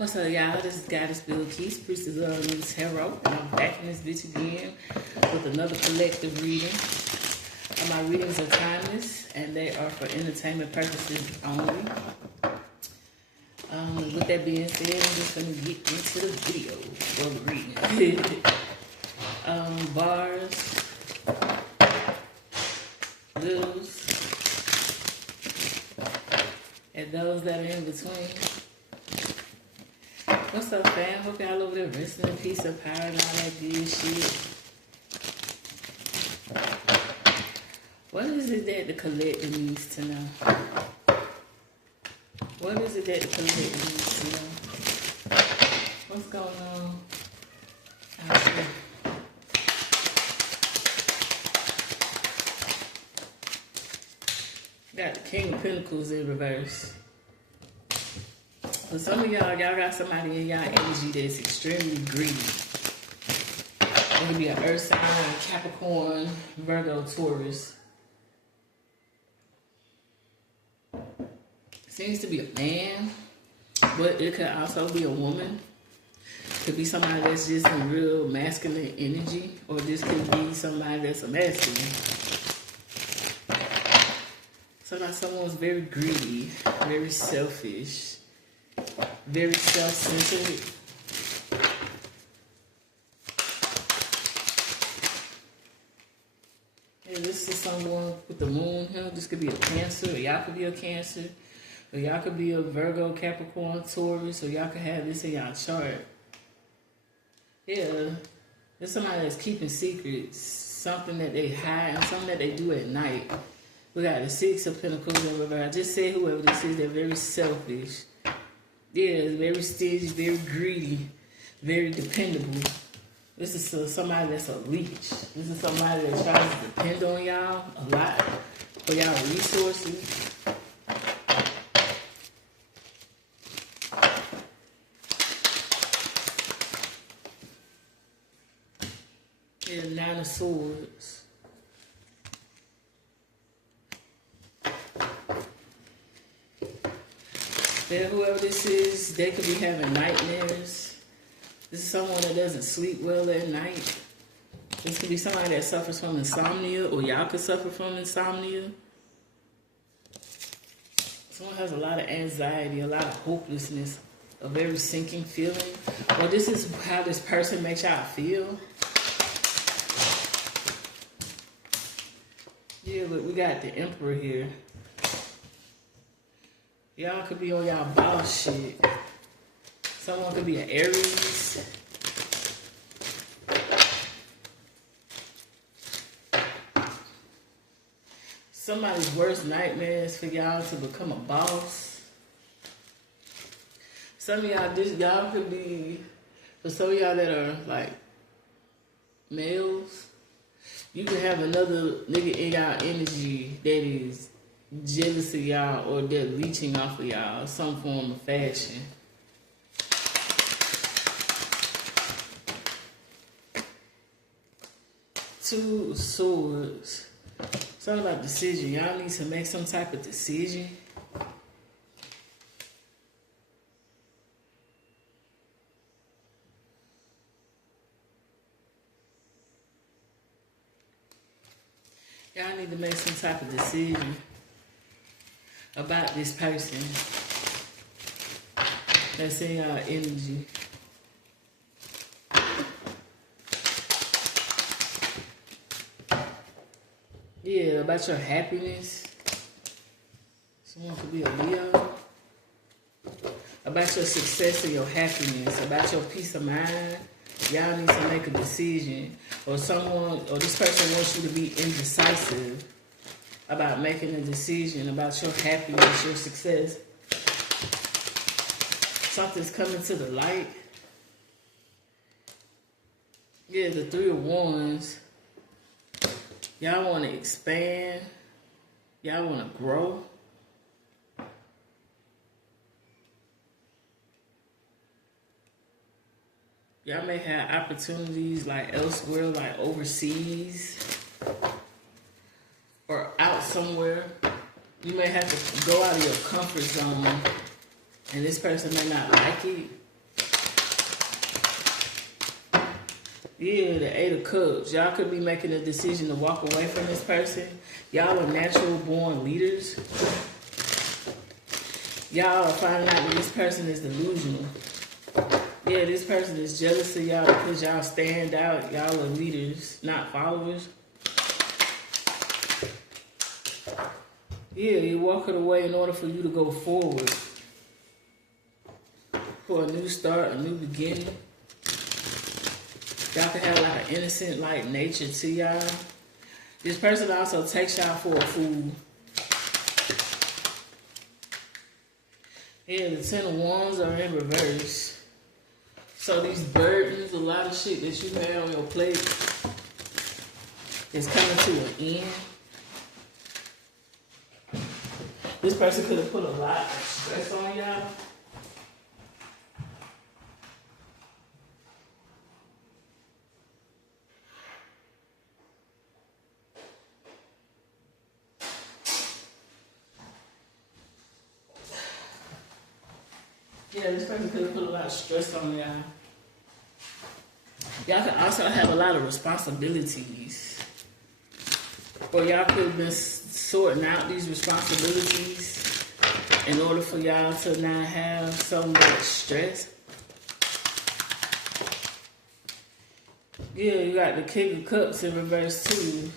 What's up, y'all? This is Goddess Bill Keys, Priestess of the Tarot, and I'm back in this bitch again with another collective reading. My readings are timeless, and they are for entertainment purposes only. With that being said, I'm just going to get into the video, or the reading. Bars, littles, and those that are in between. What's up, fam? Hope y'all over there resting in peace of power and all that good shit. What is it that the collective needs to know? What is it that the collective needs to know? What's going on out here? Got the King of Pentacles in reverse. For some of y'all got somebody in y'all energy that's extremely greedy. It could be an Earth sign, Capricorn, Virgo, Taurus. Seems to be a man, but it could also be a woman. Could be somebody that's just in real masculine energy, or this could be somebody that's a masculine. So now someone's very greedy, very selfish, very self-centered. And this is someone with the moon here. This could be a Cancer, or y'all could be a Cancer, or y'all could be a Virgo, Capricorn, Taurus, or y'all could have this in y'all chart. Yeah, there's somebody that's keeping secrets, something that they hide, and something that they do at night. We got the Six of Pentacles in reverse. I just said whoever this is, they're very selfish. Yeah, very stingy, very greedy, very dependable. This is somebody that's a leech. This is somebody that tries to depend on y'all a lot for y'all resources. Yeah, Nine of Swords. Then whoever this is, they could be having nightmares. This is someone that doesn't sleep well at night. This could be somebody that suffers from insomnia, or y'all could suffer from insomnia. Someone has a lot of anxiety, a lot of hopelessness, a very sinking feeling. Or this is how this person makes y'all feel. Yeah, but we got the Emperor here. Y'all could be on y'all boss shit. Someone could be an Aries. Somebody's worst nightmares for y'all to become a boss. Some of y'all could be, for some of y'all that are like males, you could have another nigga in y'all energy that is jealous of y'all, or they're leeching off of y'all, some form of fashion. Two of Swords. It's all about decision. Y'all need to make some type of decision. Y'all need to make some type of decision about this person that's in y'all energy. Yeah, about your happiness. Someone could be a Leo. About your success and your happiness. About your peace of mind. Y'all need to make a decision. Or this person wants you to be indecisive about making a decision about your happiness, your success. Something's coming to the light. Yeah, the Three of Wands. Y'all want to expand. Y'all want to grow. Y'all may have opportunities like elsewhere, like overseas or out somewhere. You may have to go out of your comfort zone, and this person may not like it. Yeah, the Eight of Cups. Y'all could be making a decision to walk away from this person. Y'all are natural born leaders. Y'all are finding out that this person is delusional. Yeah, this person is jealous of y'all because y'all stand out. Y'all are leaders, not followers. Yeah, you're walking away in order for you to go forward. For a new start, a new beginning. Y'all can have like an innocent like nature to y'all. This person also takes y'all for a fool. Yeah, the Ten of Wands are in reverse. So these burdens, a lot of shit that you had on your plate is coming to an end. This person could have put a lot of stress on y'all. Yeah, this person could have put a lot of stress on y'all. Y'all could also have a lot of responsibilities. Or y'all could have been sorting out these responsibilities in order for y'all to not have so much stress. Yeah, you got the King of Cups in reverse too.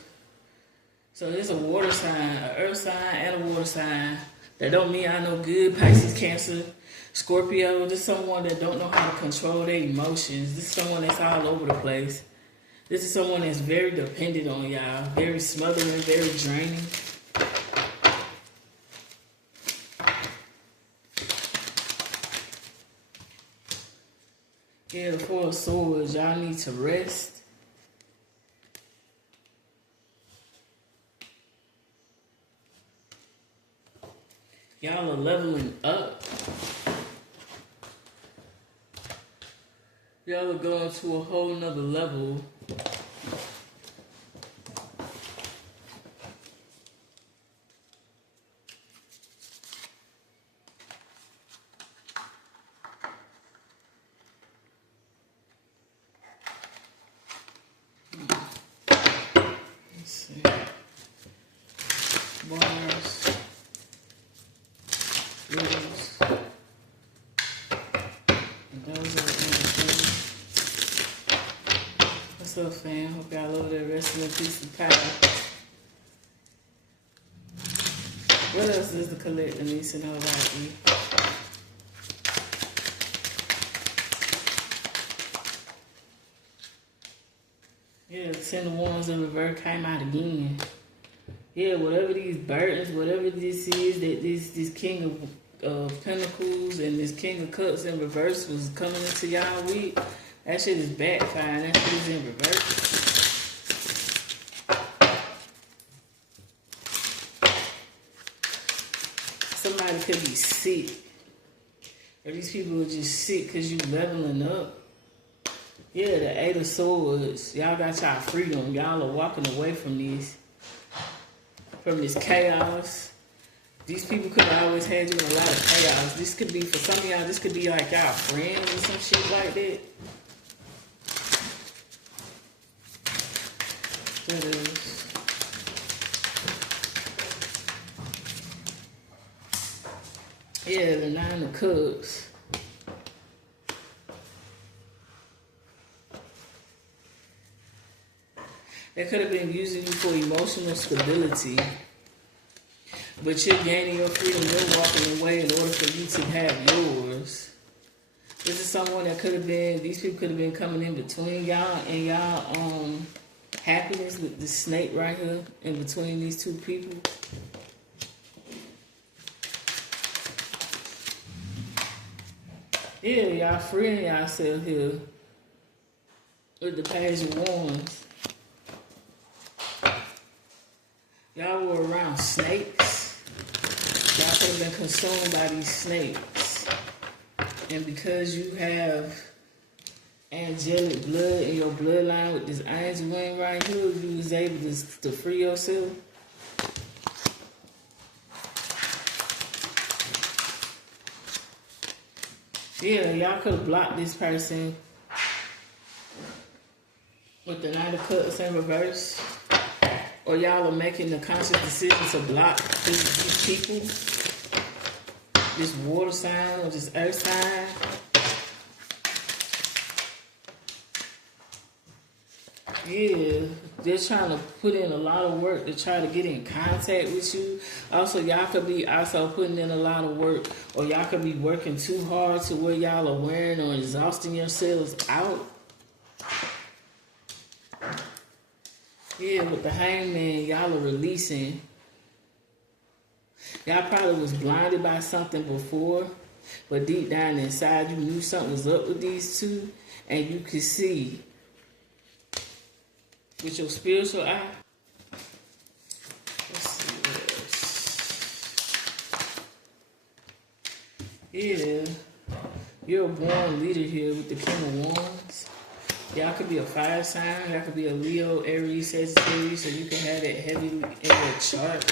So there's a water sign, an earth sign, and a water sign. That don't mean I know good. Pisces, Cancer, Scorpio. This is someone that don't know how to control their emotions. This is someone that's all over the place. This is someone that's very dependent on y'all. Very smothering, very draining. Yeah, the Four of Swords. Y'all need to rest. Y'all are leveling up. Y'all are going to a whole nother level. Let's see. Bars. Riddles. And those are the What's up, fam? Hope y'all over there resting in peace and power. What else is the collector needs to know about you? Yeah, 10 of Wands in reverse came out again. Yeah, whatever these burdens, whatever this is, that this King of Pentacles and this King of Cups in reverse was coming into y'all week, that shit is backfiring. That shit is in reverse. Somebody could be sick. Or these people are just sick because you leveling up. Yeah, the Eight of Swords. Y'all got y'all freedom. Y'all are walking away from this chaos. These people could have always had you in a lot of chaos. This could be, for some of y'all, this could be like y'all friends or some shit like that. That is. Yeah, the Nine of Cups. They could have been using you for emotional stability. But you're gaining your freedom, you're walking away in order for you to have yours. This is someone that could have been, these people could have been coming in between y'all and y'all happiness with the snake right here in between these two people. Yeah, y'all freeing yourself here with the Page of Wands. Y'all were around snakes. Y'all could have been consumed by these snakes. And because you have angelic blood in your bloodline with this angel wing right here, you was able to free yourself. Yeah, y'all could have blocked this person with the Nine of Cups in reverse, or y'all are making the conscious decision to block these people, this water sign or this earth sign. Yeah, they're trying to put in a lot of work to try to get in contact with you. Also, y'all could be also putting in a lot of work, or y'all could be working too hard to where y'all are wearing or exhausting yourselves out. Yeah, with the Hangman, y'all are releasing. Y'all probably was blinded by something before, but deep down inside you knew something was up with these two, and you could see with your spiritual eye. Let's see what else. Yeah, you're a born leader here with the King of Wands. Y'all could be a fire sign. Y'all could be a Leo, Aries, Sagittarius, so you can have that heavy in your chart.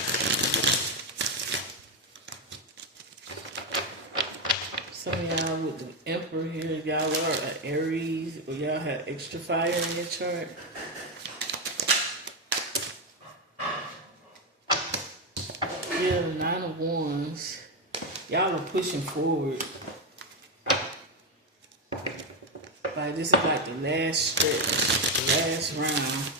Some of y'all with the Emperor here, y'all are an Aries, or y'all have extra fire in your chart. Yeah, the Nine of Wands. Y'all are pushing forward. Like, this is like the last stretch, the last round.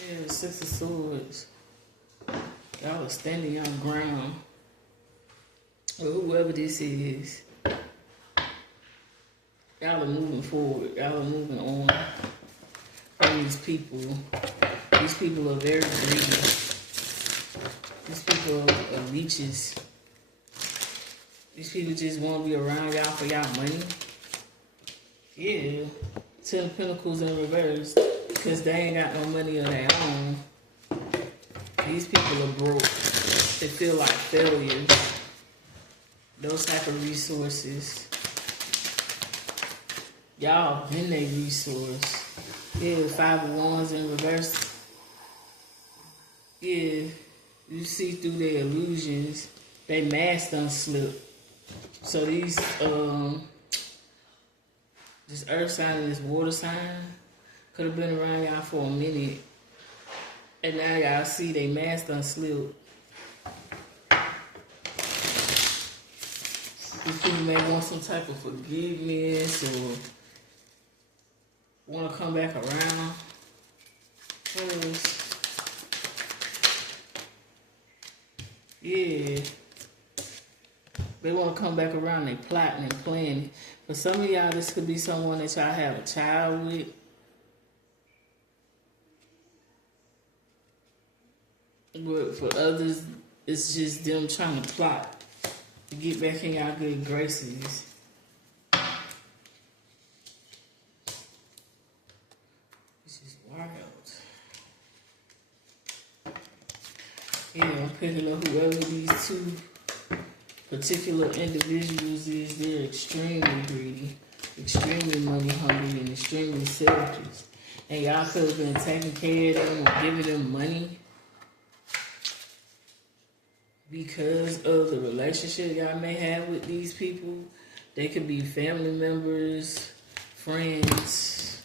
Yeah, the Six of Swords. Y'all are standing your ground. Or whoever this is. Y'all are moving forward. Y'all are moving on from these people. These people are very greedy. These people are leeches. These people just want to be around y'all for y'all money. Yeah. Ten of Pentacles in reverse. Because they ain't got no money of their own. These people are broke. They feel like failures. Those type of resources. Y'all been their resource. Yeah, Five of Wands in reverse. Yeah, you see through their illusions. They mask done slip. So these, this earth sign and this water sign could have been around y'all for a minute. And now y'all see they mask done slip. These people may want some type of forgiveness or want to come back around. Yeah. They want to come back around. They plotting and planning. For some of y'all, this could be someone that y'all have a child with. But for others, it's just them trying to plot to get back in y'all good graces. This is wild. Yeah, I'm picking up whoever these two particular individuals is. They're extremely greedy, extremely money hungry, and extremely selfish. And y'all could have been taking care of them or giving them money because of the relationship y'all may have with these people. They could be family members, friends.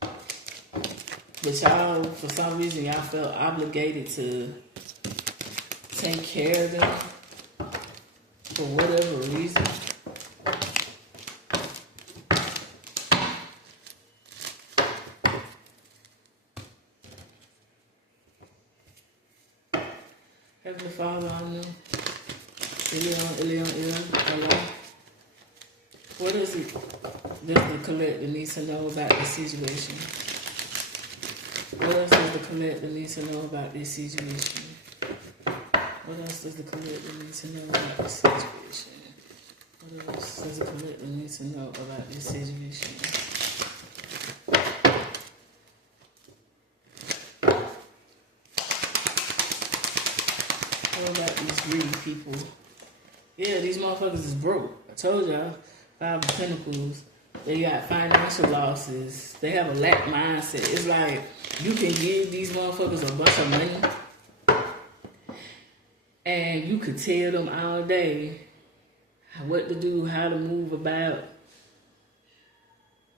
But y'all, for some reason, y'all felt obligated to take care of them for whatever reason. Heavenly Father, I know. Hello. What is it does the collector need to know about this situation? What else does the collector need to know about this situation? What else does the collector need to know about this situation? What else does the collector need to know about this situation? What about these greedy people? Yeah, these motherfuckers is broke. I told y'all. Five of Pentacles. They got financial losses. They have a lack mindset. It's like you can give these motherfuckers a bunch of money and you could tell them all day what to do, how to move about,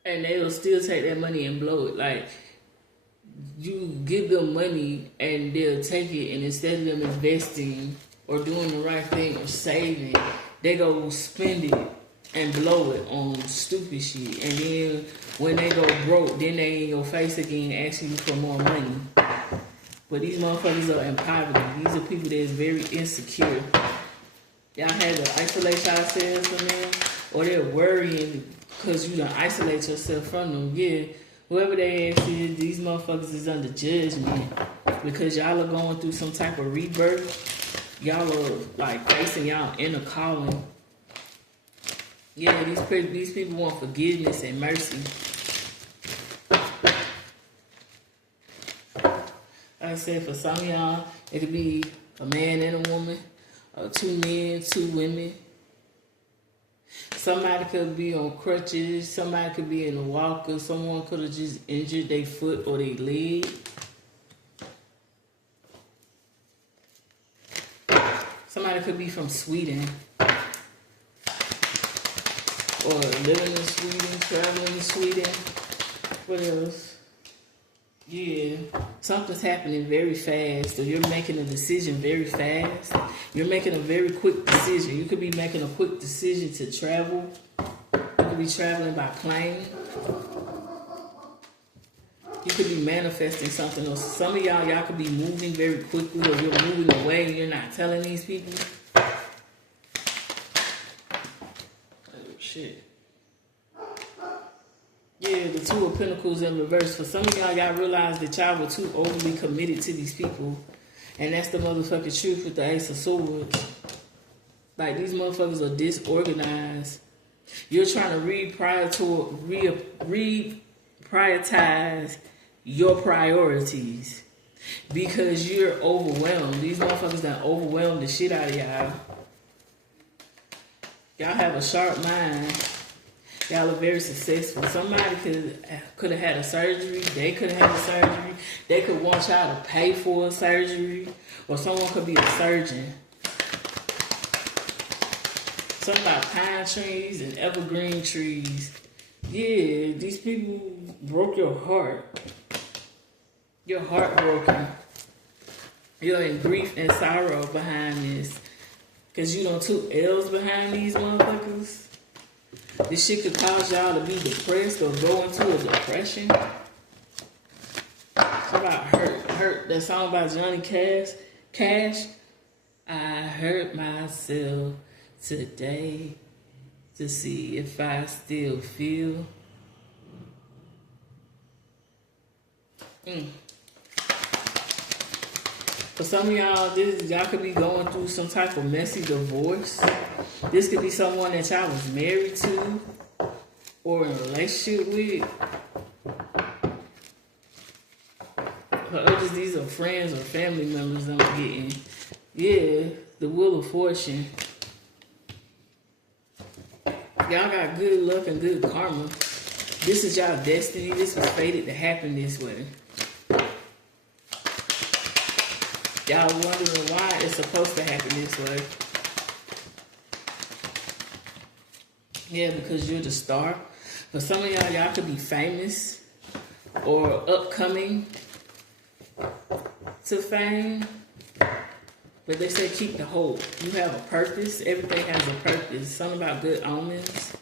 and they'll still take that money and blow it. Like, you give them money and they'll take it, and instead of them investing or doing the right thing or saving, they go spend it and blow it on stupid shit. And then when they go broke, then they in your face again asking you for more money. But these motherfuckers are in poverty. These are people that is very insecure. Y'all had to isolate yourselves from them, or they're worrying because you done isolate yourself from them. Yeah, whoever they ask is, these motherfuckers is under judgment because y'all are going through some type of rebirth. Y'all are like facing y'all inner calling. Yeah, these people want forgiveness and mercy. Like I said, for some of y'all, it could be a man and a woman, two men, two women. Somebody could be on crutches. Somebody could be in a walker. Someone could have just injured their foot or their leg. Somebody could be from Sweden, or living in Sweden, traveling in Sweden. What else? Yeah, something's happening very fast, or you're making a decision very fast. You're making a very quick decision. You could be making a quick decision to travel. You could be traveling by plane. You could be manifesting something, or some of y'all could be moving very quickly, or you're moving away and you're not telling these people. Oh, shit. Yeah, the Two of Pentacles in reverse. For some of y'all realize that y'all were too overly committed to these people. And that's the motherfucking truth with the Ace of Swords. Like, these motherfuckers are disorganized. You're trying to reprioritize your priorities because you're overwhelmed. These motherfuckers done overwhelmed the shit out of y'all. Y'all have a sharp mind. Y'all are very successful. Somebody could have had a surgery. They could have had a surgery. They could want y'all to pay for a surgery. Or someone could be a surgeon. Something about pine trees and evergreen trees. Yeah, these people broke your heart. Your heart broken. You're in grief and sorrow behind this. Because you done took L's behind these motherfuckers. This shit could cause y'all to be depressed or go into a depression. How about Hurt? That song by Johnny Cash. I hurt myself today to see if I still feel. For some of y'all, y'all could be going through some type of messy divorce. This could be someone that y'all was married to or in a relationship with. For others, these are friends or family members I'm getting. Yeah, the Wheel of Fortune. Y'all got good luck and good karma. This is y'all destiny. This was fated to happen this way. Y'all wondering why it's supposed to happen this way. Yeah, because you're the star. For some of y'all could be famous or upcoming to fame. But they say keep the hope. You have a purpose. Everything has a purpose. Something about good omens.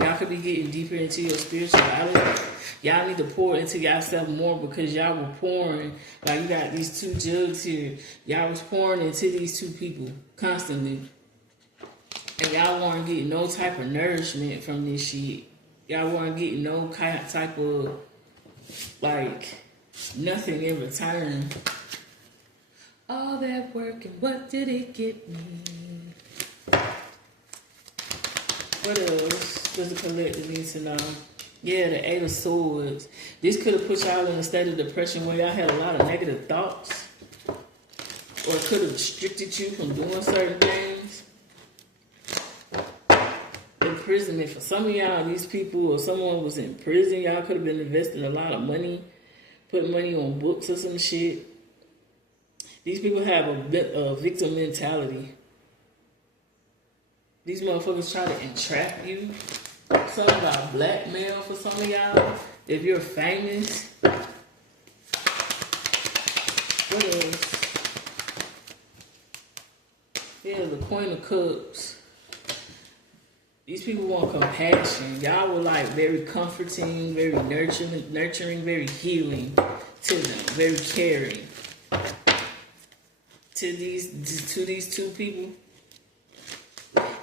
Y'all could be getting deeper into your spirituality. Y'all need to pour into yourself more because y'all were pouring. Like, you got these two jugs here. Y'all was pouring into these two people constantly. And y'all weren't getting no type of nourishment from this shit. Y'all weren't getting no type of, like, nothing in return. All that work and what did it get me? What else does the collective need to know? Yeah, the Eight of Swords. This could have put y'all in a state of depression where y'all had a lot of negative thoughts. Or it could have restricted you from doing certain things. It imprisonment. For some of y'all, these people or someone was in prison. Y'all could have been investing a lot of money, putting money on books or some shit. These people have a victim mentality. These motherfuckers try to entrap you. Something about blackmail for some of y'all. If you're famous. What else? Yeah, the Queen of Cups. These people want compassion. Y'all were like very comforting, very nurturing, very healing to them, very caring. To these two people.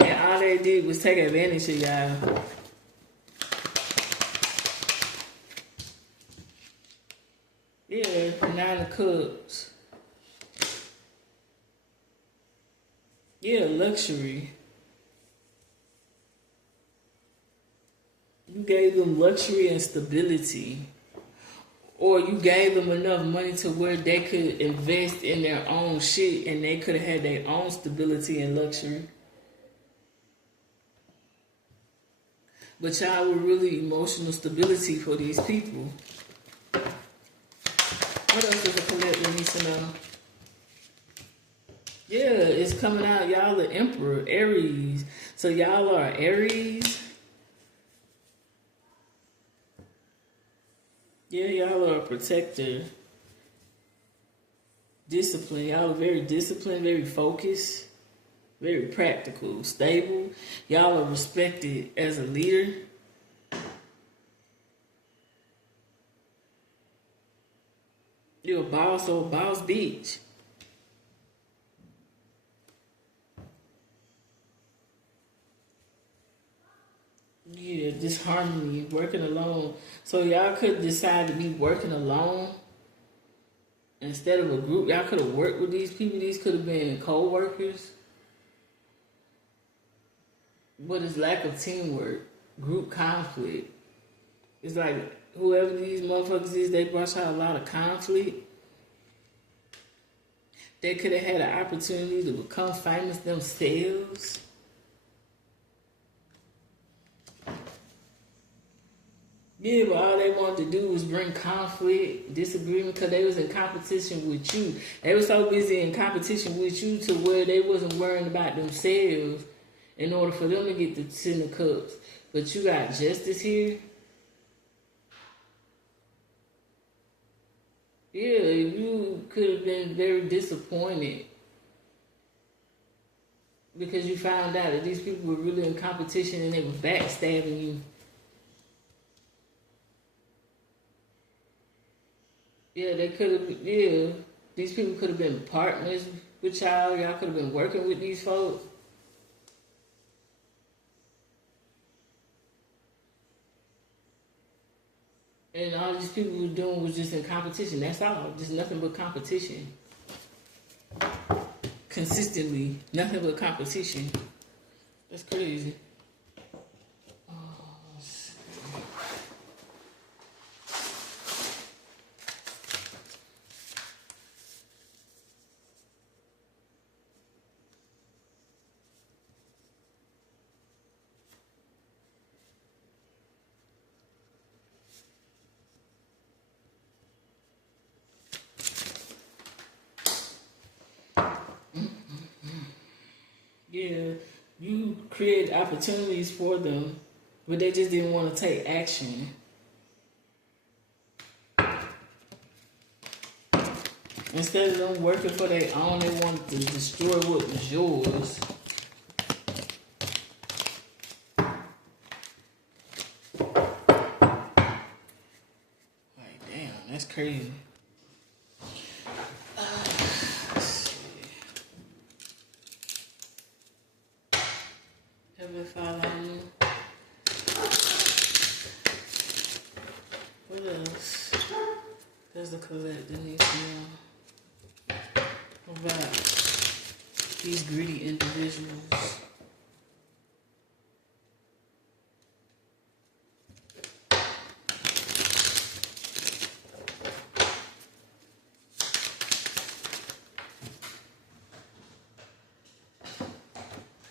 And all they did was take advantage of y'all. Yeah, 9 of Cups. Yeah, luxury. You gave them luxury and stability. Or you gave them enough money to where they could invest in their own shit and they could have had their own stability and luxury. But y'all were really emotional stability for these people. What else does the collector need to know? Yeah, it's coming out. Y'all the Emperor, Aries. So y'all are Aries. Yeah, y'all are a protector. Discipline. Y'all are very disciplined, very focused, very practical, stable. Y'all are respected as a leader. You're a boss or a boss bitch. Yeah, disharmony, working alone. So y'all could decide to be working alone instead of a group. Y'all could have worked with these people. These could have been co-workers. But it's lack of teamwork, group conflict. It's like whoever these motherfuckers is, they brought y'all a lot of conflict. They could have had an opportunity to become famous themselves. Yeah, but all they wanted to do was bring conflict, disagreement, because they was in competition with you. They were so busy in competition with you to where they wasn't worrying about themselves in order for them to get the 10 of Cups. But you got justice here. Yeah, you could have been very disappointed because you found out that these people were really in competition and they were backstabbing you. Yeah, they could have, yeah, these people could have been partners with y'all. Y'all could have been working with these folks. And all these people were doing was just in competition. That's all. Just nothing but competition. Consistently, nothing but competition. That's crazy. Yeah, you created opportunities for them, but they just didn't want to take action. Instead of them working for their own, they wanted to destroy what was yours. Like, damn, that's crazy. Heavenly Father, what else does the collector need to know about these greedy individuals?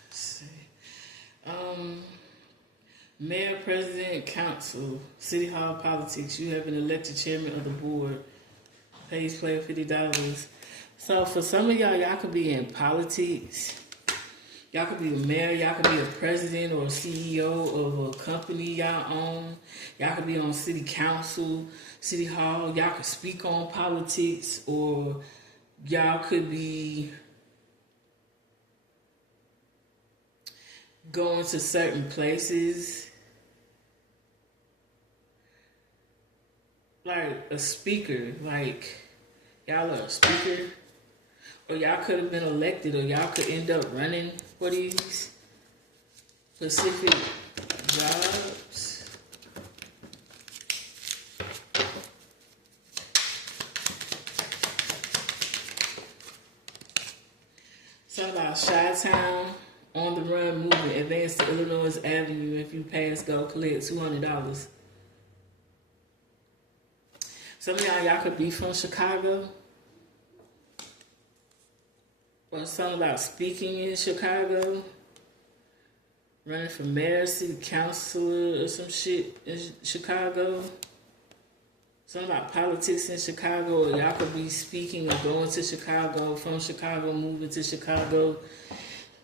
Let's see. Mayor, President, Council, City Hall politics. You have an elected chairman of the board. Pays player $50. So for some of y'all could be in politics. Y'all could be a mayor, y'all could be a president or a CEO of a company y'all own. Y'all could be on city council, city hall. Y'all could speak on politics, or y'all could be going to certain places. Like a speaker, like y'all are a speaker. Or y'all could have been elected, or y'all could end up running for these specific jobs. Something about Chi-Town, on the run movement, advance to Illinois Avenue. If you pass, go collect $200. Some of y'all could be from Chicago. Or something about speaking in Chicago, running for mayor, city councilor, or some shit in Chicago. Something about politics in Chicago, or y'all could be speaking or going to Chicago, from Chicago, moving to Chicago.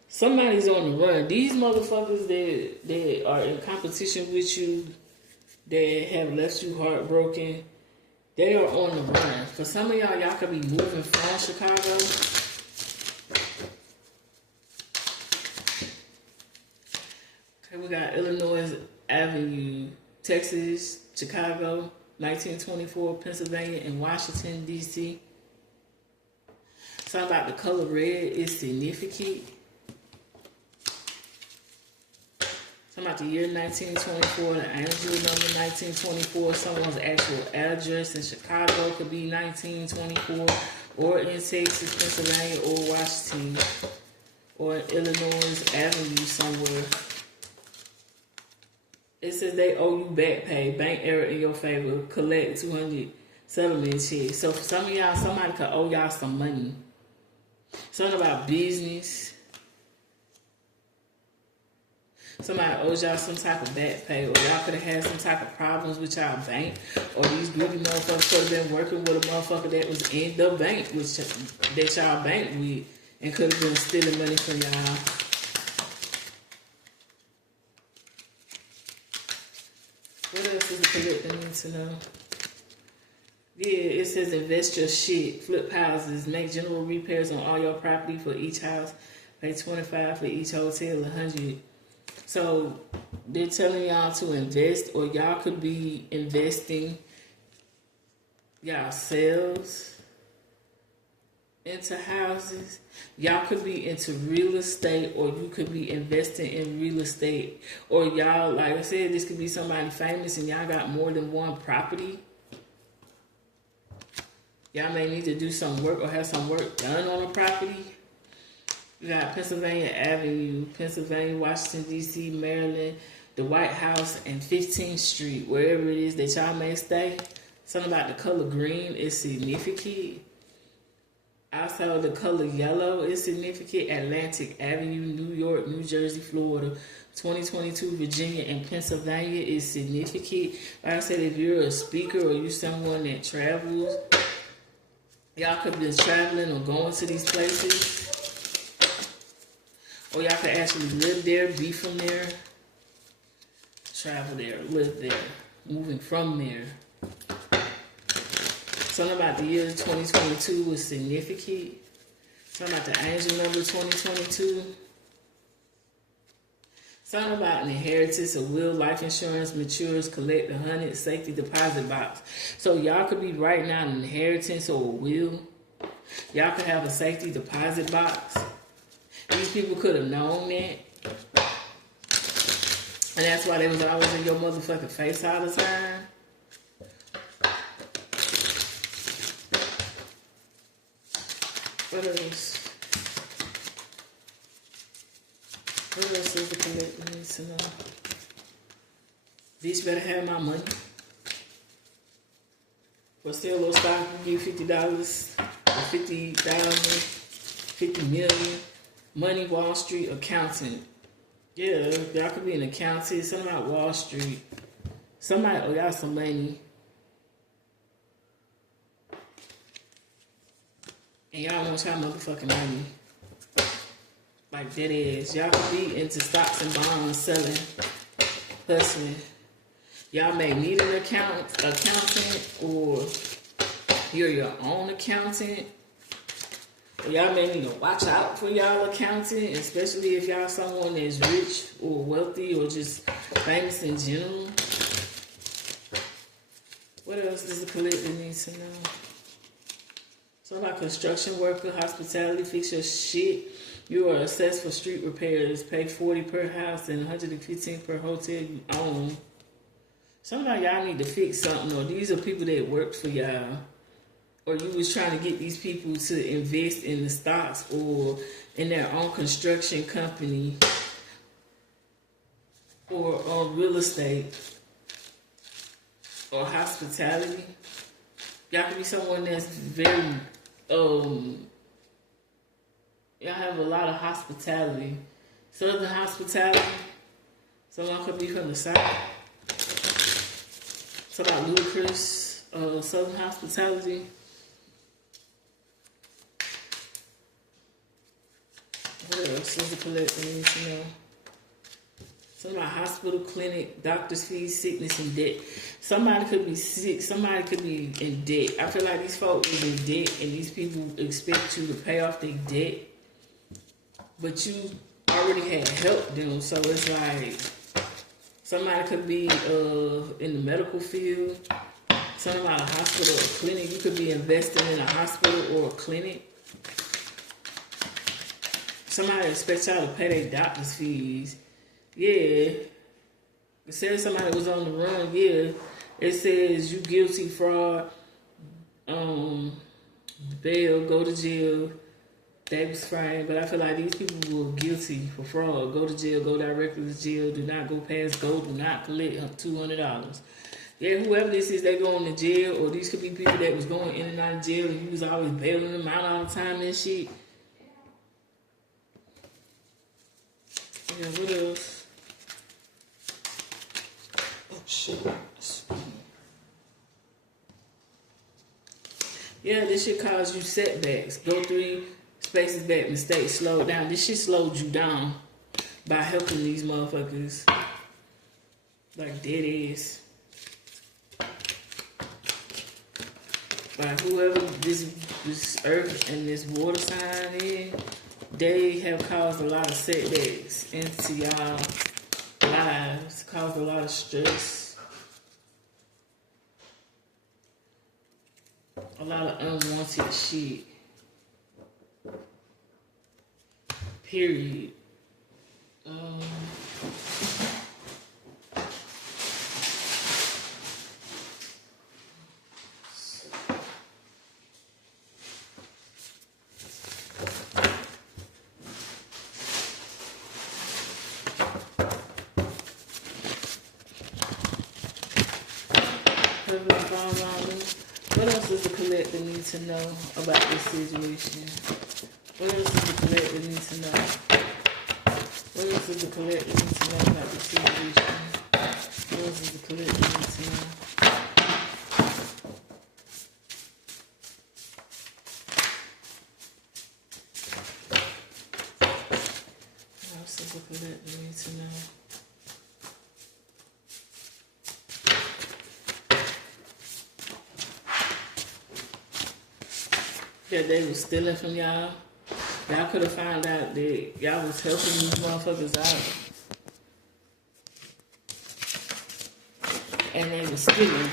Somebody's on the run. These motherfuckers that are in competition with you, that have left you heartbroken, they are on the run. For some of y'all could be moving from Chicago. We got Illinois Avenue, Texas, Chicago, 1924, Pennsylvania, and Washington, D.C. Something about the color red is significant. Something about the year 1924, the angel number 1924. Someone's actual address in Chicago could be 1924, or in Texas, Pennsylvania, or Washington, or Illinois Avenue somewhere. It says they owe you back pay, bank error in your favor, collect 200 settlement checks. So for some of y'all, somebody could owe y'all some money. Something about business. Somebody owes y'all some type of back pay, or y'all could have had some type of problems with y'all bank, or these greedy motherfuckers could have been working with a motherfucker that was in the bank, that y'all banked with, and could have been stealing money from y'all. What else is the collector need to know? Yeah, it says invest your shit, flip houses, make general repairs on all your property for each house, pay $25 for each hotel, $100. So they're telling y'all to invest, or y'all could be investing yourselves into houses. Y'all could be into real estate, or you could be investing in real estate. Or y'all, like I said, this could be somebody famous and y'all got more than one property. Y'all may need to do some work or have some work done on a property. You got Pennsylvania Avenue, Pennsylvania, Washington, D.C., Maryland, the White House, and 15th Street, wherever it is that y'all may stay. Something about the color green is significant. Also, the color yellow is significant. Atlantic Avenue, New York, New Jersey, Florida, 2022, Virginia, and Pennsylvania is significant. Like I said, if you're a speaker or you're someone that travels, y'all could be traveling or going to these places. Or y'all could actually live there, be from there, travel there, live there, moving from there. Something about the year 2022 was significant. Something about the angel number 2022. Something about an inheritance, a will, life insurance, matures, collect 100, safety deposit box. So y'all could be writing out an inheritance or a will. Y'all could have a safety deposit box. These people could have known that. And that's why they was always in your motherfucking face all the time. What else? What else is the collector needs to know? Bitch better have my money. For sale or stock, you give $50 or $50,000, $50 million. Money, Wall Street, accountant. Yeah, y'all could be an accountant, something about Wall Street. Somebody owe y'all some money. And y'all want y'all motherfucking money. Like that is. Y'all could be into stocks and bonds, selling, hustling. Y'all may need an accountant, or you're your own accountant. Y'all may need to watch out for y'all accountant, especially if y'all someone that's rich or wealthy or just famous in general. What else does the collector need to know? So about construction worker, hospitality, fix your shit. You are assessed for street repairs. Pay $40 per house and $115 per hotel you own. Somebody y'all need to fix something, or these are people that worked for y'all. Or you was trying to get these people to invest in the stocks or in their own construction company or on real estate or hospitality. Y'all could be someone that's very, y'all have a lot of hospitality. Southern hospitality. Someone could be from the South. It's about ludicrous, Southern hospitality. What else does the collector need to know? Something about hospital, clinic, doctor's fees, sickness, and debt. Somebody could be sick. Somebody could be in debt. I feel like these folks is in debt, and these people expect you to pay off their debt, but you already had helped them. So it's like somebody could be in the medical field. Something about a hospital or clinic. You could be investing in a hospital or a clinic. Somebody expects y'all to pay their doctor's fees. Yeah. It says somebody was on the run. Yeah. It says you guilty, fraud, bail, go to jail. That was fine. But I feel like these people were guilty for fraud. Go to jail, go directly to jail. Do not go past go. Do not collect $200. Yeah, whoever this is, they going to jail. Or these could be people that was going in and out of jail and you was always bailing them out all the time and shit. Yeah, what else? Oh, shit. Yeah, this shit cause you setbacks. Go 3 spaces back, mistakes, slow down. This shit slowed you down by helping these motherfuckers. Like dead ass. By whoever this earth and this water sign is, they have caused a lot of setbacks into y'all lives, caused a lot of stress, a lot of unwanted shit. Period. What else does the collector need to know about this situation? What else does the collector need to know? What else does the collector need to know about this situation? What else does the collector need to know? What else does the collector need to know? That they was stealing from y'all. Y'all could have found out that y'all was helping these motherfuckers out. And they was stealing.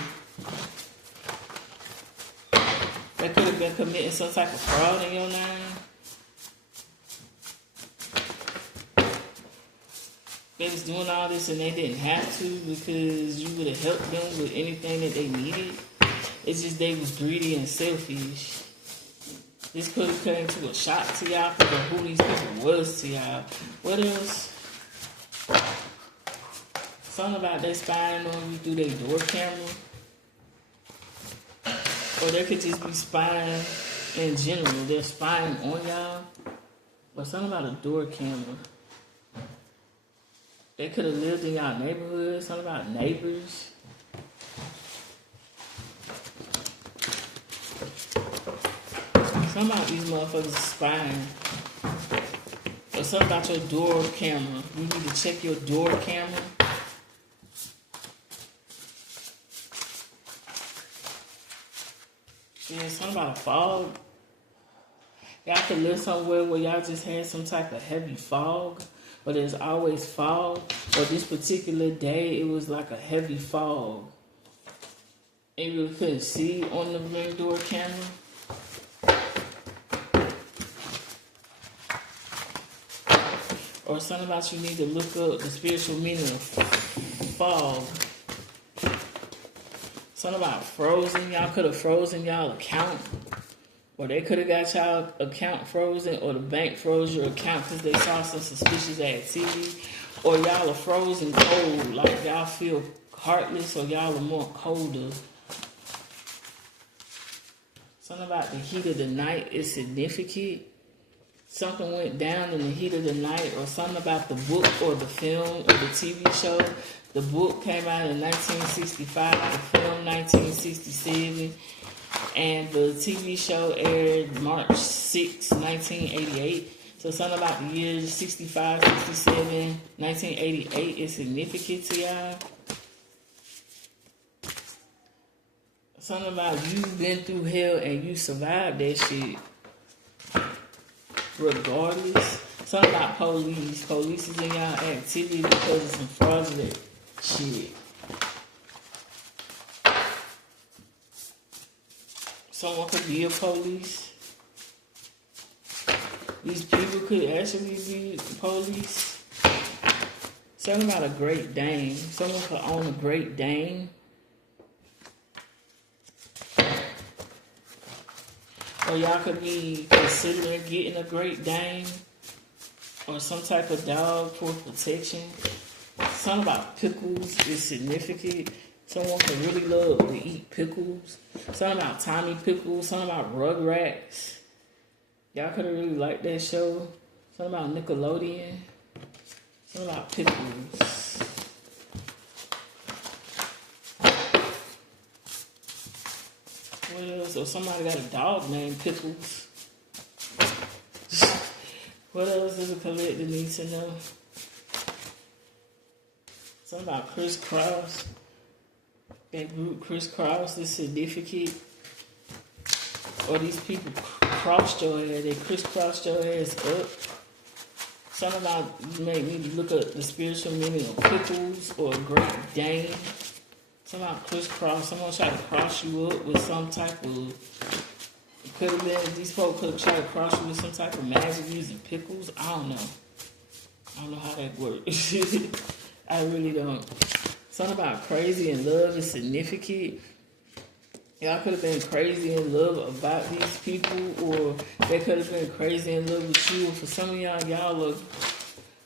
They could have been committing some type of fraud in your name. They was doing all this and they didn't have to because you would have helped them with anything that they needed. It's just they was greedy and selfish. This could have come to a shock to y'all because of who these people was to y'all. What else? Something about they spying on you through their door camera. Or they could just be spying in general. They're spying on y'all. But something about a door camera. They could have lived in y'all neighborhood. Something about neighbors. Something about these motherfuckers spying. Or something about your door camera. You need to check your door camera. Yeah, something about a fog. Y'all could live somewhere where y'all just had some type of heavy fog. Or there's always fog. Or this particular day, it was like a heavy fog. And you couldn't see on the ring door camera. Or something about you need to look up the spiritual meaning of fog. Something about frozen. Y'all could have frozen y'all account. Or they could have got y'all account frozen. Or the bank froze your account because they saw some suspicious activity. Or y'all are frozen cold. Like y'all feel heartless or y'all are more colder. Something about the heat of the night is significant. Something went down in the heat of the night, or something about the book or the film or the TV show. The book came out in 1965, the film 1967, and the TV show aired March 6, 1988. So something about the years 65, 67, 1988 is significant to y'all. Something about you've been through hell and you survived that shit. Regardless. Something about police. Police is in y'all activity because of some fraudulent shit. Someone could be a police. These people could actually be police. Something about a Great Dane. Someone could own a Great Dane. Or y'all could be considering getting a Great Dane or some type of dog for protection. Something about pickles is significant. Someone could really love to eat pickles. Something about Tommy Pickles. Something about Rugrats. Y'all could have really liked that show. Something about Nickelodeon. Something about pickles. What else? Or somebody got a dog named Pickles. What else does a collector need to know? Something about Chris Cross. That group Chris Cross is significant. Or these people crossed your ass. They crisscrossed your ass up. Something about you make me look up the spiritual meaning of pickles or a Great Dane. Something about crisscross. Someone tried to cross you up with some type of. It could have been these folks could have tried to cross you with some type of magic using pickles. I don't know. I don't know how that works. I really don't. Something about crazy in love is significant. Y'all could have been crazy in love about these people, or they could have been crazy in love with you. Or for some of y'all are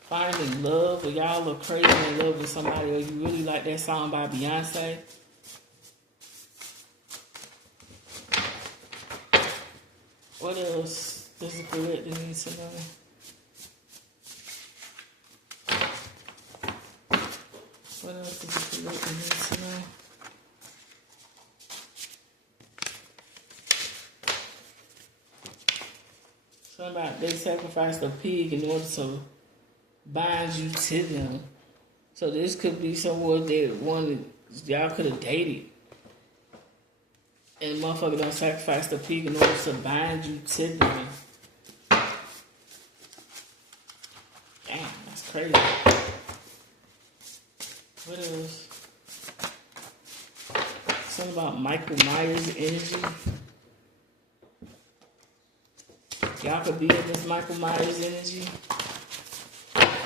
finding love, or y'all are crazy in love with somebody, or you really like that song by Beyonce. What else does the collector need to know? What else does the collector need to know? Something about they sacrificed a pig in order to bind you to them. So this could be someone that wanted, y'all could have dated. And motherfucker don't sacrifice the pig in order to bind you to them. Damn, that's crazy. What else? Something about Michael Myers energy. Y'all could be in this Michael Myers energy.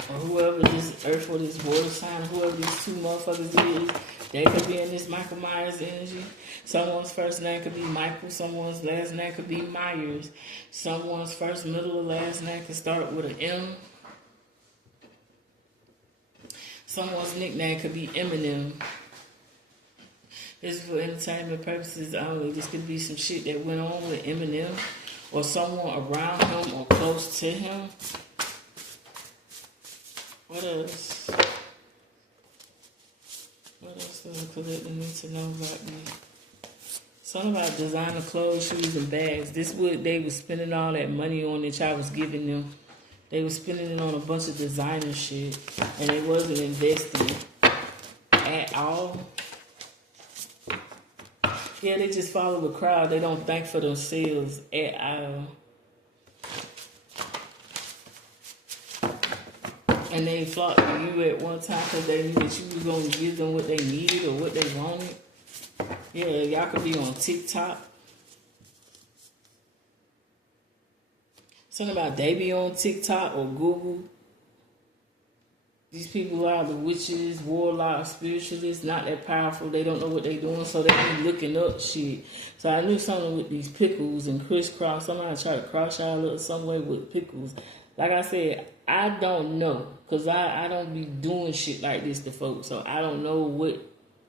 Or whoever this earth or this water sign, whoever these two motherfuckers is, they could be in this Michael Myers energy. Someone's first name could be Michael. Someone's last name could be Myers. Someone's first, middle, or last name could start with an M. Someone's nickname could be Eminem. This is for entertainment purposes only. This could be some shit that went on with Eminem. Or someone around him or close to him. What else? So the collector needs to know about me. Something about designer clothes, shoes, and bags. This what they was spending all that money on that y'all was giving them. They was spending it on a bunch of designer shit, and they wasn't investing at all. Yeah, they just follow the crowd. They don't think for themselves at all. And they flocked to you at one time because they knew that you was going to give them what they needed or what they wanted. Yeah, y'all could be on TikTok. Something about they be on TikTok or Google. These people are the witches, warlocks, spiritualists, not that powerful. They don't know what they doing, so they be looking up shit. So I knew something with these pickles and crisscross. Somebody tried to cross y'all up somewhere with pickles. Like I said, I don't know. Because I don't be doing shit like this to folks. So I don't know what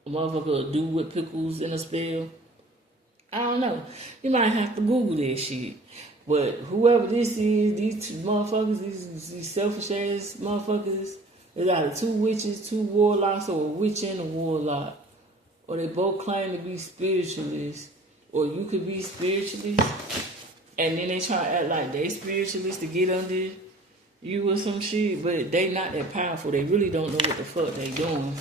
a motherfucker will do with pickles in a spell. I don't know. You might have to Google that shit. But whoever this is, these motherfuckers, these selfish ass motherfuckers, there's either two witches, two warlocks, or a witch and a warlock. Or they both claim to be spiritualists. Or you could be spiritualist. And then they try to act like they spiritualists to get under you or some shit. But they not that powerful. They really don't know what the fuck they doing.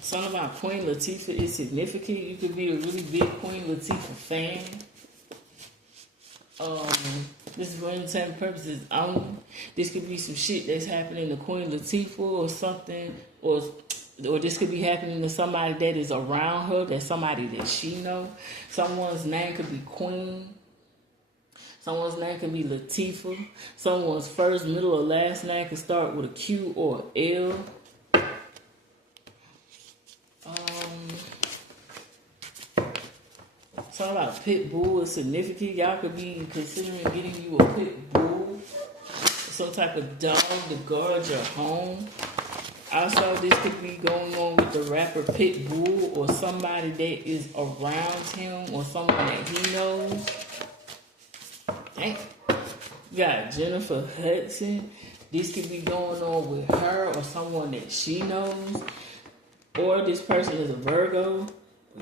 Something about Queen Latifah is significant. You could be a really big Queen Latifah fan. This is for entertainment purposes only. This could be some shit that's happening to Queen Latifah or something, or this could be happening to somebody that is around her, that's somebody that she know. Someone's name could be Queen. Someone's name could be Latifah. Someone's first, middle, or last name could start with a Q or a L. Something about pit bull is significant. Y'all could be considering getting you a pit bull, some type of dog to guard your home. Also, this could be going on with the rapper Pitbull or somebody that is around him or someone that he knows. Dang. You got Jennifer Hudson. This could be going on with her or someone that she knows. Or this person is a Virgo.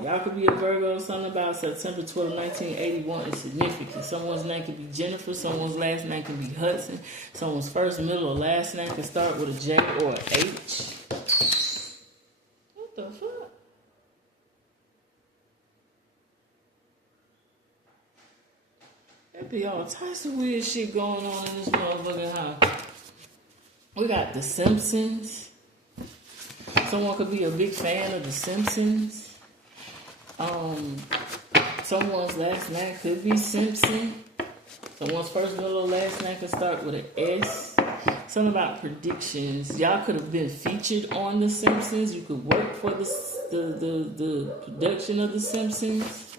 Y'all could be a Virgo. Something about September 12, 1981 is significant. Someone's name could be Jennifer. Someone's last name could be Hudson. Someone's first, middle, or last name could start with a J or a H. What the fuck? There be all types of weird shit going on in this motherfucking house. We got The Simpsons. Someone could be a big fan of The Simpsons. Someone's last name could be Simpson. Someone's first, middle, or last name could start with an S. Something about predictions. Y'all could have been featured on The Simpsons. You could work for the production of The Simpsons.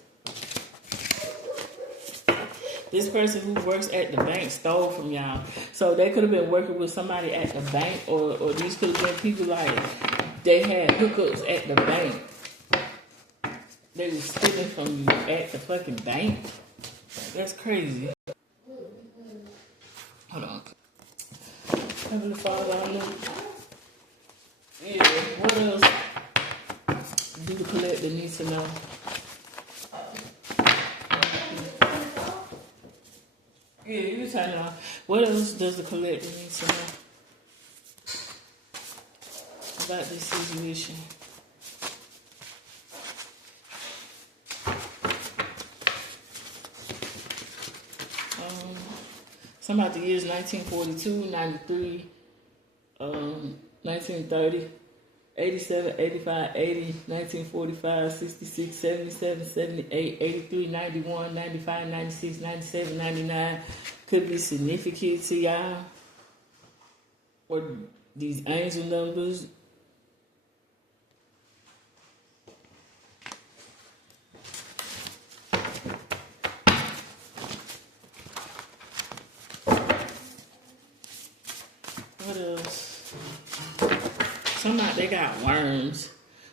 This person who works at the bank stole from y'all. So they could have been working with somebody at the bank, or these could have been people like they had hookups at the bank. They was stealing from you at the fucking bank. That's crazy. Hold on. Heavenly Father, I know. Yeah, what else do the collector need to know? Yeah, you tell me. What else does the collector need to know about this situation? Some about the years 1942, 93, 1930, 87, 85, 80, 1945, 66, 77, 78, 83, 91, 95, 96, 97, 99 could be significant to y'all. Or these angel numbers. What else? Somebody, they got worms.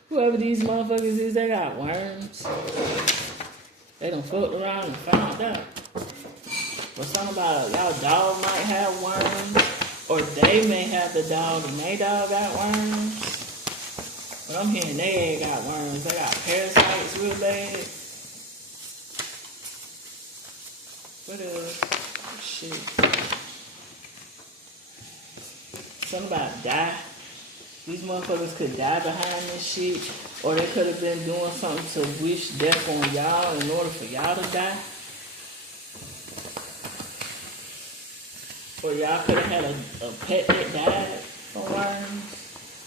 Whoever these motherfuckers is, they got worms. They done fucked around and found out. Or something about y'all dog might have worms. Or they may have the dog and they dog got worms. But I'm hearing they ain't got worms. They got parasites real bad. What else? Shit. Something about die. These motherfuckers could die behind this shit. Or they could have been doing something to wish death on y'all in order for y'all to die. Or y'all could have had a pet that died from worms.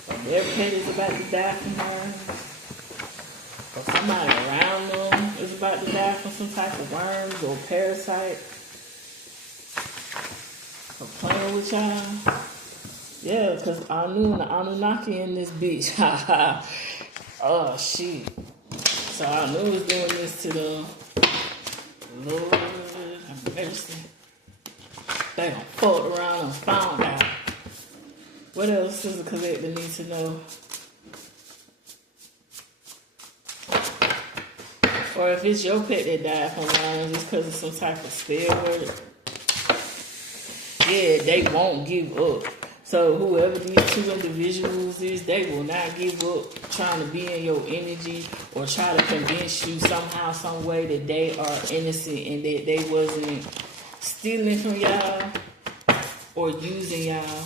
Or their pet is about to die from worms. Or somebody around them is about to die from some type of worms or parasite. Or playing with y'all. Yeah, because Anu and the Anunnaki in this bitch. Oh, shit. So Anu was doing this to them. Lord have mercy. They done fucked around and found out. What else does the collector need to know? Or if it's your pet that died from worms, it's because of some type of spell word. Yeah, they won't give up. So whoever these two individuals is, they will not give up trying to be in your energy or try to convince you somehow, some way that they are innocent and that they wasn't stealing from y'all or using y'all.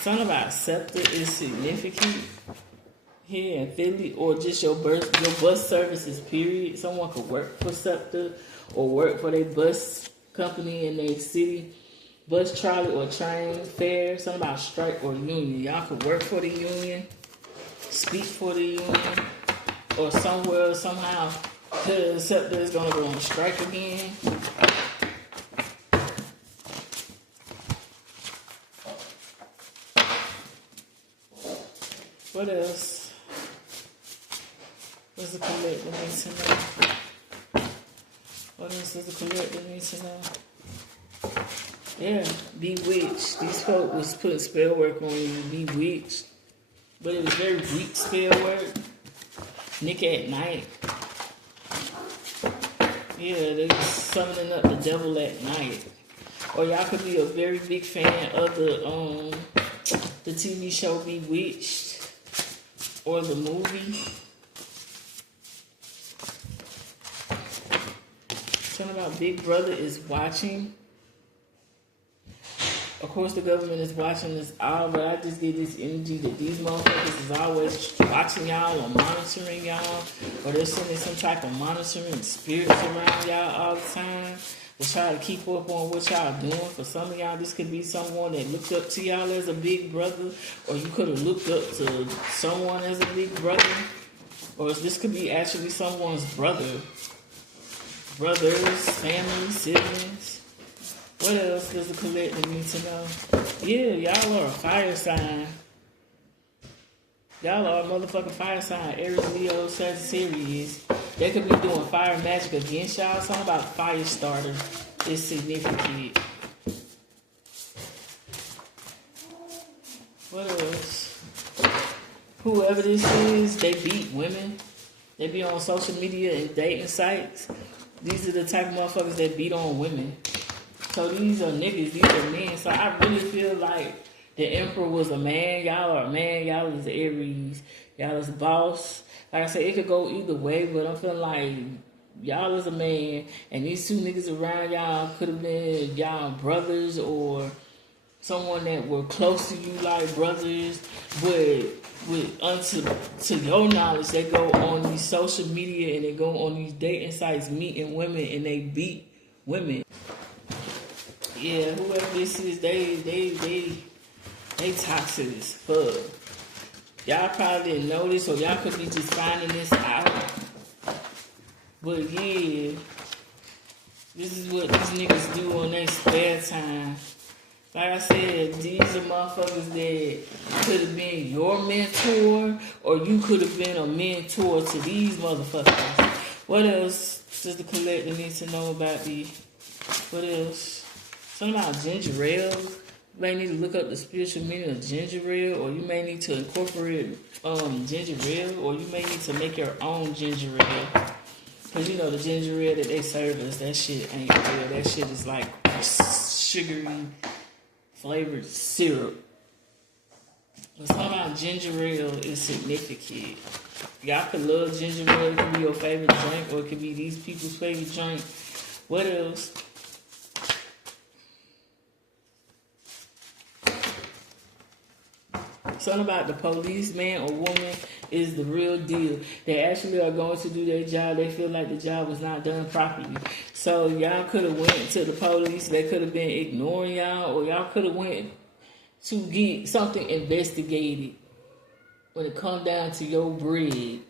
Something about SEPTA is significant here in Philly, or just your bus services, period. Someone could work for SEPTA or work for their bus company in their city. Bus, trolley, or train fare. Something about strike or union. Y'all could work for the union, speak for the union, or somewhere, somehow, because SEPTA is going to go on strike again. What else? What's the collector need to know? What else does the collector need to know? Yeah, bewitched. These folk was putting spell work on you, bewitched. But it was very weak spell work. Nick at night. Yeah, they was summoning up the devil at night. Or y'all could be a very big fan of the TV show Bewitched. Or the movie. Something about Big Brother is watching. Of course, the government is watching this all, but I just get this energy that these motherfuckers is always watching y'all or monitoring y'all, or they're sending some type of monitoring spirits around y'all all the time to try to keep up on what y'all doing. For some of y'all, this could be someone that looked up to y'all as a big brother, or you could have looked up to someone as a big brother, or this could be actually someone's brothers, family, siblings. What else does the collector need to know? Yeah, y'all are a fire sign. Y'all are a motherfucking fire sign. Aries, Leo, Sagittarius. They could be doing fire magic against y'all. Something about fire starter is significant. What else? Whoever this is, they beat women. They be on social media and dating sites. These are the type of motherfuckers that beat on women. So these are niggas, these are men. So I really feel like the Emperor was a man. Y'all are a man. Y'all is Aries. Y'all is a boss. Like I said, it could go either way, but I'm feeling like y'all is a man. And these two niggas around y'all could have been y'all brothers or someone that were close to you like brothers. But to your knowledge, they go on these social media and they go on these dating sites meeting women and they beat women. Yeah, whoever this is, they toxic as fuck. Y'all probably didn't know this, or y'all could be just finding this out. But yeah, this is what these niggas do on their spare time. Like I said, these are motherfuckers that could have been your mentor, or you could have been a mentor to these motherfuckers. What else does the collector need to know about these? What else? Something about ginger ale. You may need to look up the spiritual meaning of ginger ale, or you may need to incorporate ginger ale, or you may need to make your own ginger ale. Because you know the ginger ale that they serve us, that shit ain't real. That shit is like sugary flavored syrup. But something about ginger ale is significant. Y'all could love ginger ale. It could be your favorite drink, or it could be these people's favorite drink. What else? Something about the policeman or woman is the real deal. They actually are going to do their job. They feel like the job was not done properly. So y'all could have went to the police. They could have been ignoring y'all, or y'all could have went to get something investigated when it comes down to your bread.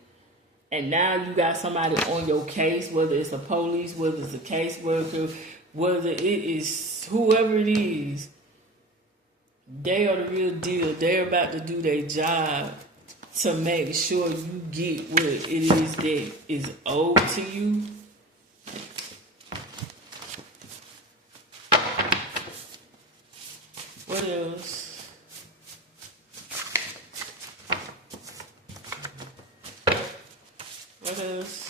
And now you got somebody on your case, whether it's a police, whether it's a caseworker, whether it is whoever it is. They are the real deal. They're about to do their job to make sure you get what it is that is owed to you. What else? What else?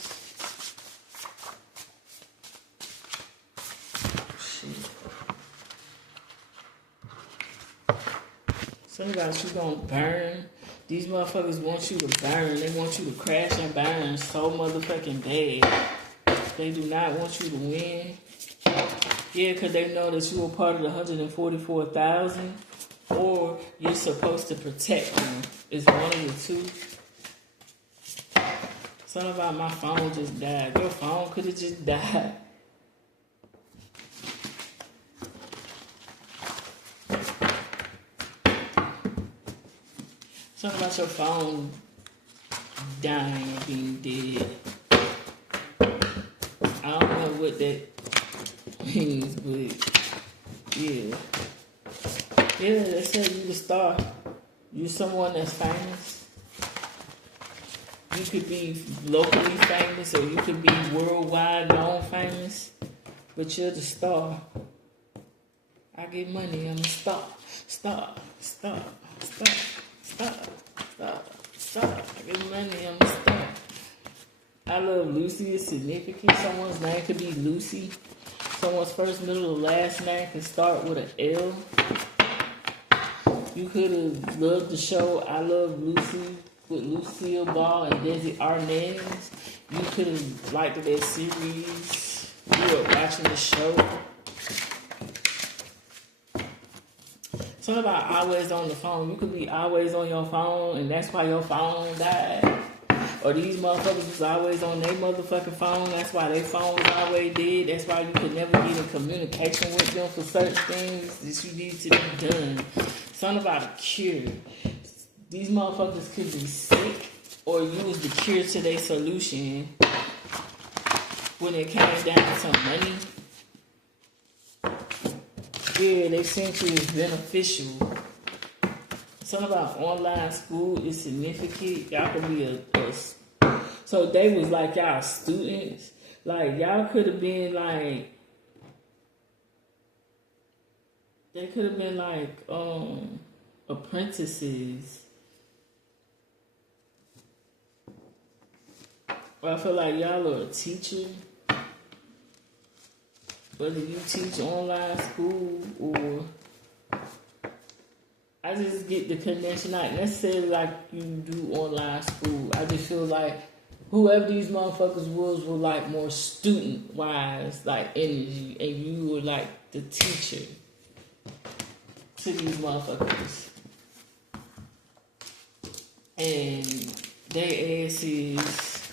Something about you gonna burn. These motherfuckers want you to burn. They want you to crash and burn so motherfucking bad. They do not want you to win. Yeah, because they know that you were part of the 144,000, or you're supposed to protect them. It's one of the two. Something about my phone just died. Your phone could have just died. Something about your phone dying and being dead. I don't know what that means, but yeah. Yeah, they say you the star. You someone that's famous. You could be locally famous, or you could be worldwide known famous, but you're the star. I get money, I'm a star. Star, star, star. Stop. I get money, I'm a star. I love Lucy is significant. Someone's name could be Lucy. Someone's first, middle, or last name can start with an L. You could have loved the show I Love Lucy with Lucille Ball and Desi Arnaz. You could have liked that series. You were watching the show. Something about always on the phone. You could be always on your phone, and that's why your phone died. Or these motherfuckers was always on their motherfucking phone. That's why their phone was always dead. That's why you could never get in communication with them for certain things that you need to be done. Something about a cure. These motherfuckers could be sick or use the cure to their solution when it came down to money. Yeah, they think it is beneficial. Something about online school is significant. Y'all could be so they was like y'all students. Like y'all could have been like, they could have been like apprentices. But I feel like y'all are a teacher. Whether you teach online school or I just get the connection, not necessarily like you do online school. I just feel like whoever these motherfuckers was were like more student wise, like energy, and you were like the teacher to these motherfuckers. And their asses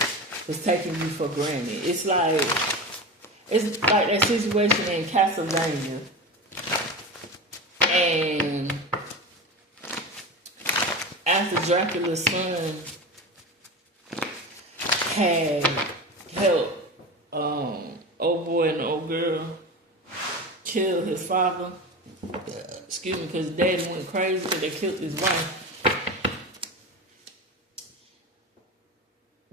was taking you for granted. It's like that situation in Castlevania. And after Dracula's son had helped old boy and old girl kill his father, excuse me, because daddy went crazy because they killed his wife.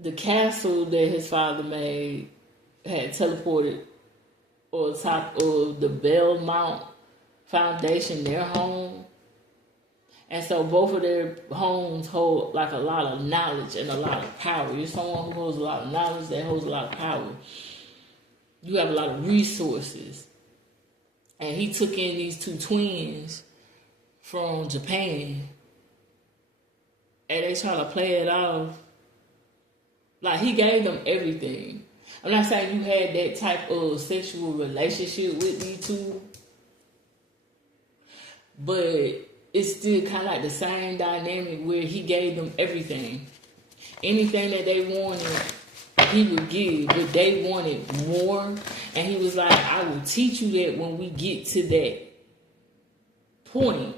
The castle that his father made had teleported on top of the Belmont Foundation, their home. And so both of their homes hold like a lot of knowledge and a lot of power. You're someone who holds a lot of knowledge, that holds a lot of power. You have a lot of resources. And he took in these two twins from Japan and they try to play it off. Like, he gave them everything. I'm not saying you had that type of sexual relationship with these two, but it's still kind of like the same dynamic where he gave them everything. Anything that they wanted, he would give, but they wanted more. And he was like, I will teach you that when we get to that point.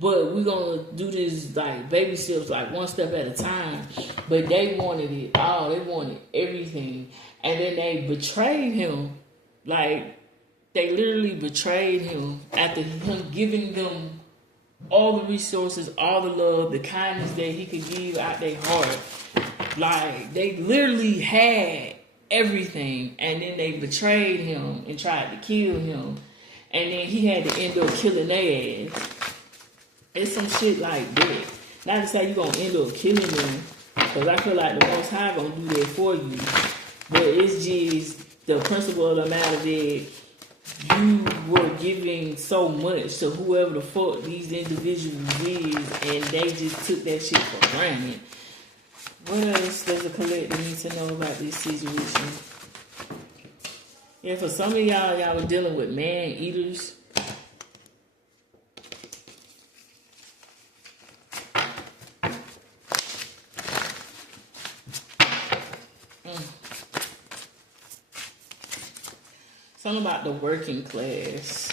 But we're going to do this like baby steps, like one step at a time. But they wanted it all. They wanted everything. And then they betrayed him. Like, they literally betrayed him after him giving them all the resources, all the love, the kindness that he could give out their heart. Like, they literally had everything, and then they betrayed him and tried to kill him. And then he had to end up killing their ass. It's some shit like that. Not to say you're going to end up killing them, because I feel like the Most High going to do that for you. But it's just the principle of the matter that you were giving so much to whoever the fuck these individuals is, and they just took that shit for granted. What else does a collective need to know about this situation? Yeah, for some of y'all were dealing with man-eaters. Something about the working class.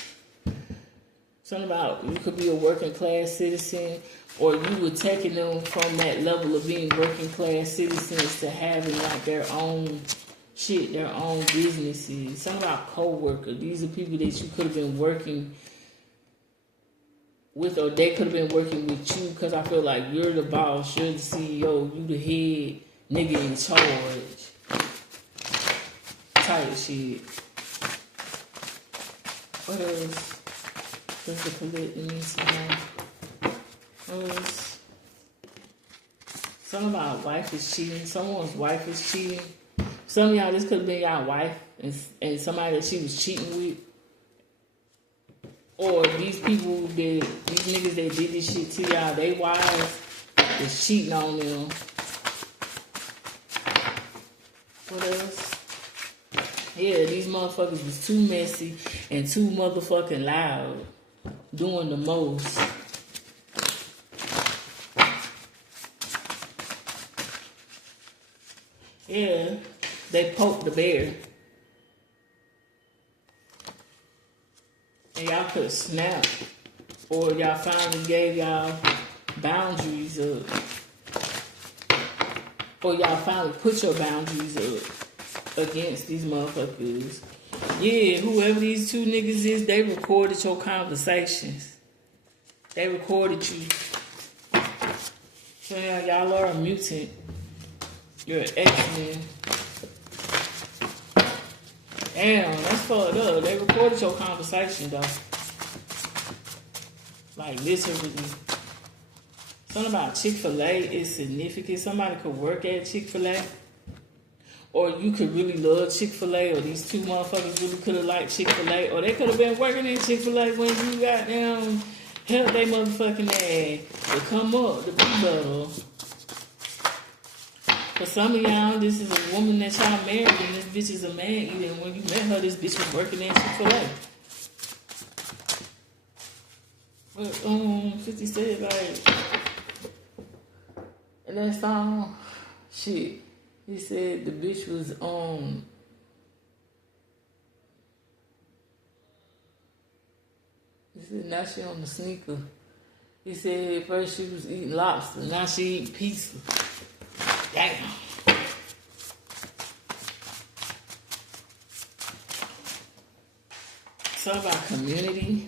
Something about you could be a working class citizen, or you were taking them from that level of being working class citizens to having like their own shit, their own businesses. Something about co-workers. These are people that you could have been working with, or they could have been working with you, because I feel like you're the boss, you're the CEO, you the head nigga in charge type shit. What else does the collective need to know? What else? Something about wife is cheating. Someone's wife is cheating. Some of y'all, this could have been y'all wife and somebody that she was cheating with. Or these people that, these niggas that did this shit to y'all, they wives was cheating on them. What else? Yeah, these motherfuckers was too messy and too motherfucking loud, doing the most. Yeah, they poked the bear. And y'all could have snapped, or y'all finally gave y'all boundaries up, or y'all finally put your boundaries up against these motherfuckers. Yeah, whoever these two niggas is, they recorded your conversations. They recorded you. So yeah, y'all are a mutant. You're an X-Men. Damn, that's fucked up. They recorded your conversation though. Like literally. Something about Chick-fil-A is significant. Somebody could work at Chick-fil-A. Or you could really love Chick-fil-A, or these two motherfuckers really could have liked Chick-fil-A, or they could have been working at Chick-fil-A when you got them help they motherfucking ass to come up, to be better. For some of y'all, this is a woman that y'all married, and this bitch is a man eater. And when you met her, this bitch was working at Chick-fil-A. But 50 said like, in that song, shit. He said the bitch was he said now she on the sneaker. He said first she was eating lobster, now she eat pizza. Damn. So about community.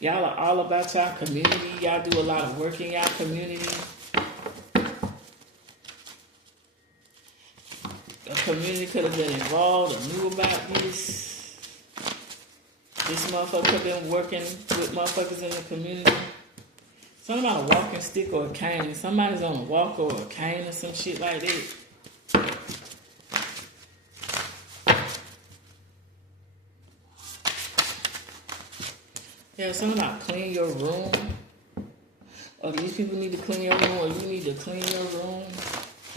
Y'all are all about y'all community. Y'all do a lot of work in y'all community. A community could have been involved or knew about this. This motherfucker could have been working with motherfuckers in the community. Something about a walking stick or a cane. Somebody's on a walker or a cane or some shit like that. Yeah, something about clean your room. or these people need to clean your room, or you need to clean your room,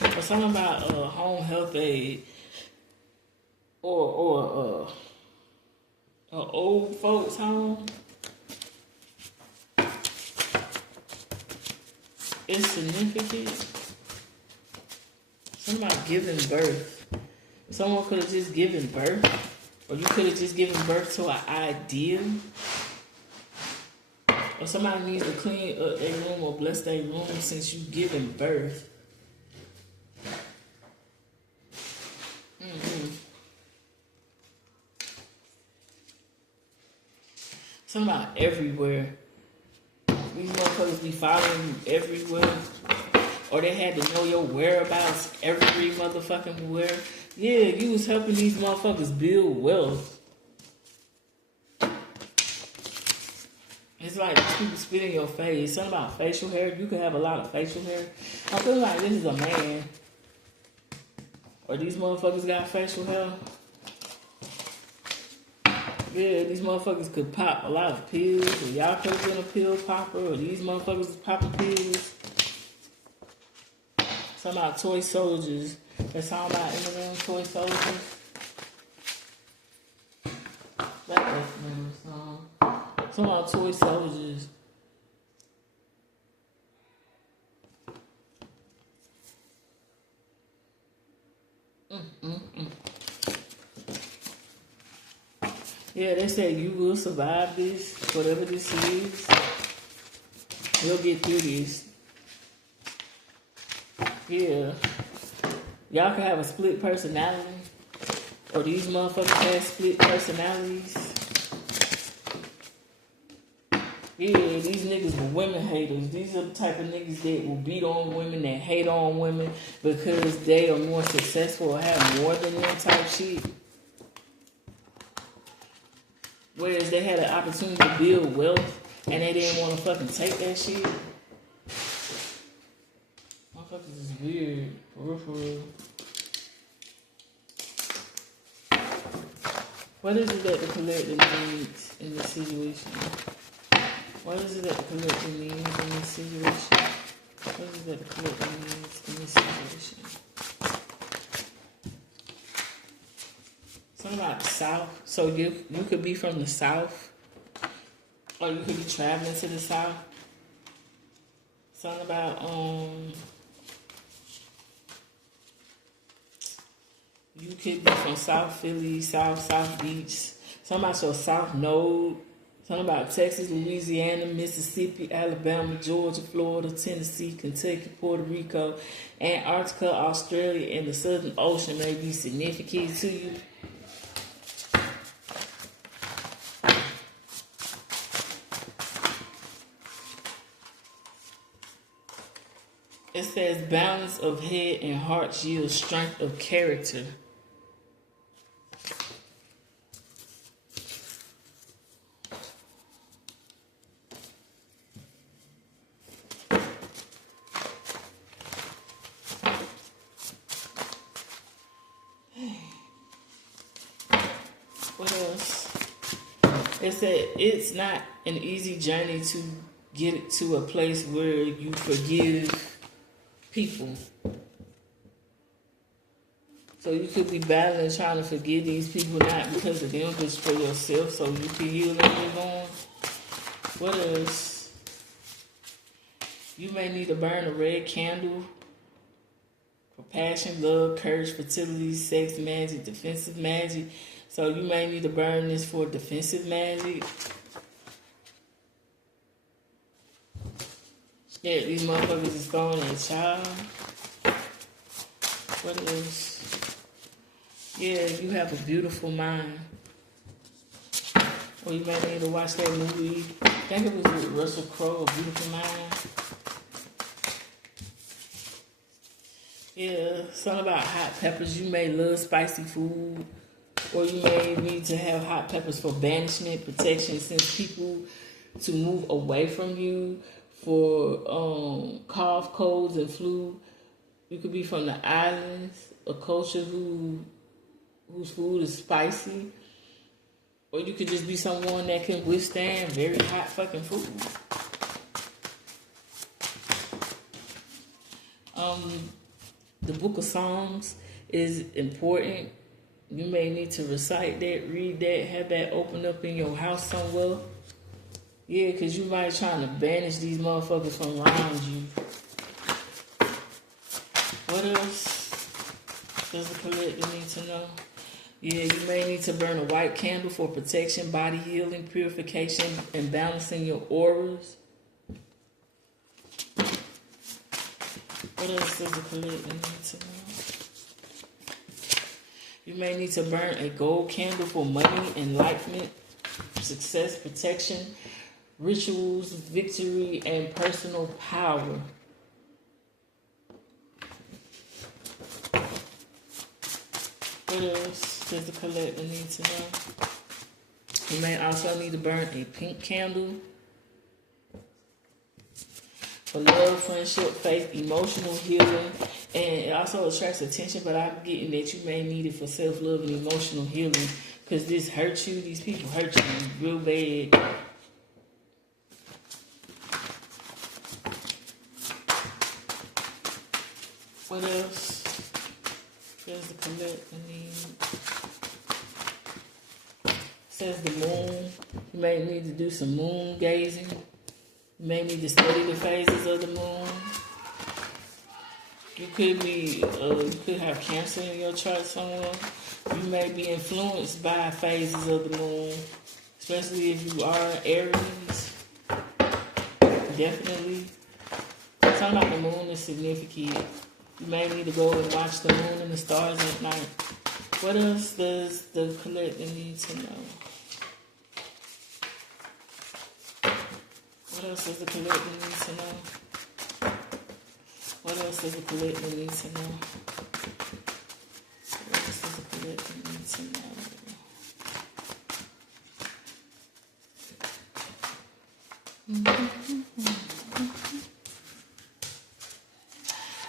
or something about home health aid, or old folks home. It's significant. Something about giving birth. Someone could have just given birth, or you could have just given birth to an idea. Or somebody needs to clean up their room or bless their room since you giving birth. Something about everywhere. These motherfuckers be following you everywhere. Or they had to know your whereabouts every motherfucking where. Yeah, you was helping these motherfuckers build wealth. It's like people spit in your face. Something about facial hair. You could have a lot of facial hair. I feel like this is a man. Or these motherfuckers got facial hair. Yeah, these motherfuckers could pop a lot of pills. Or y'all could have been a pill popper. Or these motherfuckers is popping pills. Something about toy soldiers. That sound about in the room, toy soldiers. That F-Man song. Something about toy soldiers. Yeah, they say you will survive this, whatever this is. We'll get through this. Yeah. Y'all can have a split personality. Or these motherfuckers have split personalities. Yeah, these niggas were women haters. These are the type of niggas that will beat on women, that hate on women because they are more successful or have more than them type shit. Whereas they had an opportunity to build wealth and they didn't want to fucking take that shit. Motherfuckers is weird. For real, for real. What is it that the collector needs in this situation? What is it that the collector needs in this situation? What is it that the collector needs in this situation? Something about the South. So you could be from the South, or you could be traveling to the South. Something about you could be from South Philly, South Beach. Something about your South Node. Something about Texas, Louisiana, Mississippi, Alabama, Georgia, Florida, Tennessee, Kentucky, Puerto Rico, Antarctica, Australia, and the Southern Ocean may be significant to you. It says balance of head and heart yields strength of character. What else? It said it's not an easy journey to get to a place where you forgive people. So you could be battling trying to forgive these people, not because of them, but for yourself, so you can heal and move on. What else? You may need to burn a red candle for passion, love, courage, fertility, sex, magic, defensive magic. So you may need to burn this for defensive magic. Yeah, these motherfuckers is throwing at a child. What else? Yeah, you have a beautiful mind. Or you may need to watch that movie. I think it was with Russell Crowe, A Beautiful Mind. Yeah, something about hot peppers. You may love spicy food. Or you may need to have hot peppers for banishment, protection, since people to move away from you. For cough, colds, and flu. You could be from the islands, a culture whose food is spicy. Or you could just be someone that can withstand very hot fucking food. The book of Psalms is important. You may need to recite that, read that, have that open up in your house somewhere. Yeah, because you might trying to banish these motherfuckers from around you. What else does the collector need to know? Yeah, you may need to burn a white candle for protection, body healing, purification, and balancing your auras. What else does the collector need to know? You may need to burn a gold candle for money, enlightenment, success, protection, rituals, victory, and personal power. What else does the collector need to know? You may also need to burn a pink candle for love, friendship, faith, emotional healing, and it also attracts attention, but I'm getting that you may need it for self-love and emotional healing, because this hurts you. These people hurt you real bad. What else does the collector need? Says the moon. You may need to do some moon gazing. You may need to study the phases of the moon. You could have Cancer in your chart somewhere. You may be influenced by phases of the moon, especially if you are Aries. Definitely. Something about the moon is significant. You may need to go and watch the moon and the stars at night. What else does the collector need to know? What else does the collector need to know? What else does the collector need to know? What else does the collector need to know?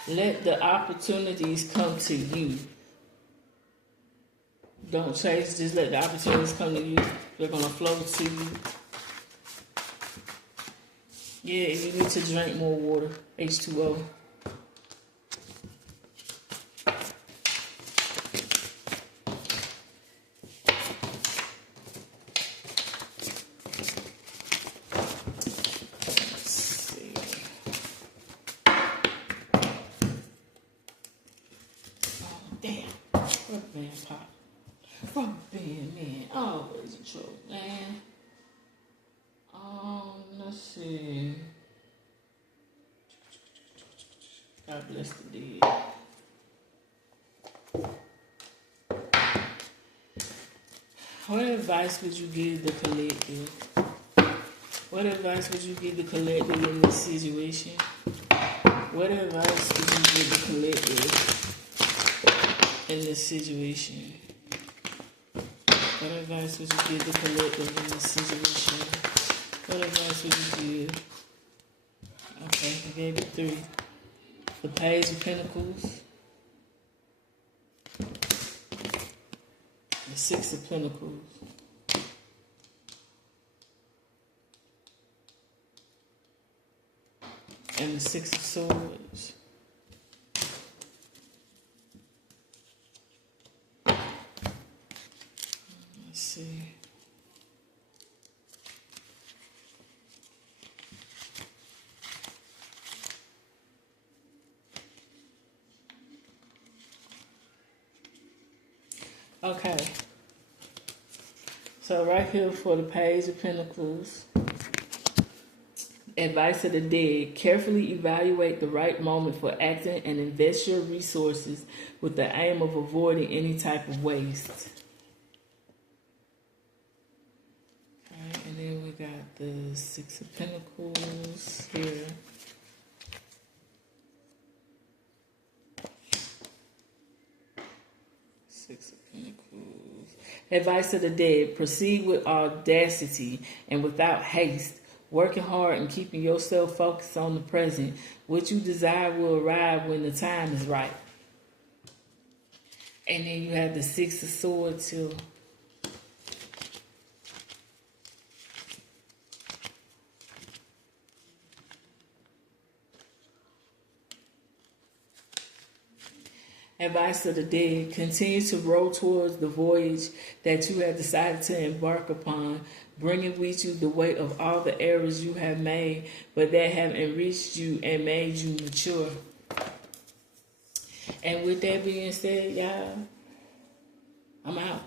Let the opportunities come to you. Don't chase, just let the opportunities come to you. They're going to flow to you. Yeah, you need to drink more water, H2O. Let's see. God bless the dead. What advice would you give the collective? What advice would you give the collective in this situation? What advice would you give the collective in this situation? What advice would you give the collective in this situation? What advice would you give? Okay, I gave it 3. The Page of Pentacles. The 6 of Pentacles. And the 6 of Swords. Let's see. Okay. So right here for the Page of Pentacles. Advice of the dead. Carefully evaluate the right moment for acting and invest your resources with the aim of avoiding any type of waste. Alright, and then we got the 6 of Pentacles here. Advice of the dead. Proceed with audacity and without haste. Working hard and keeping yourself focused on the present. What you desire will arrive when the time is right. And then you have the 6 of Swords too. Advice of the day: continue to row towards the voyage that you have decided to embark upon, bringing with you the weight of all the errors you have made, but that have enriched you and made you mature. And with that being said, y'all, I'm out.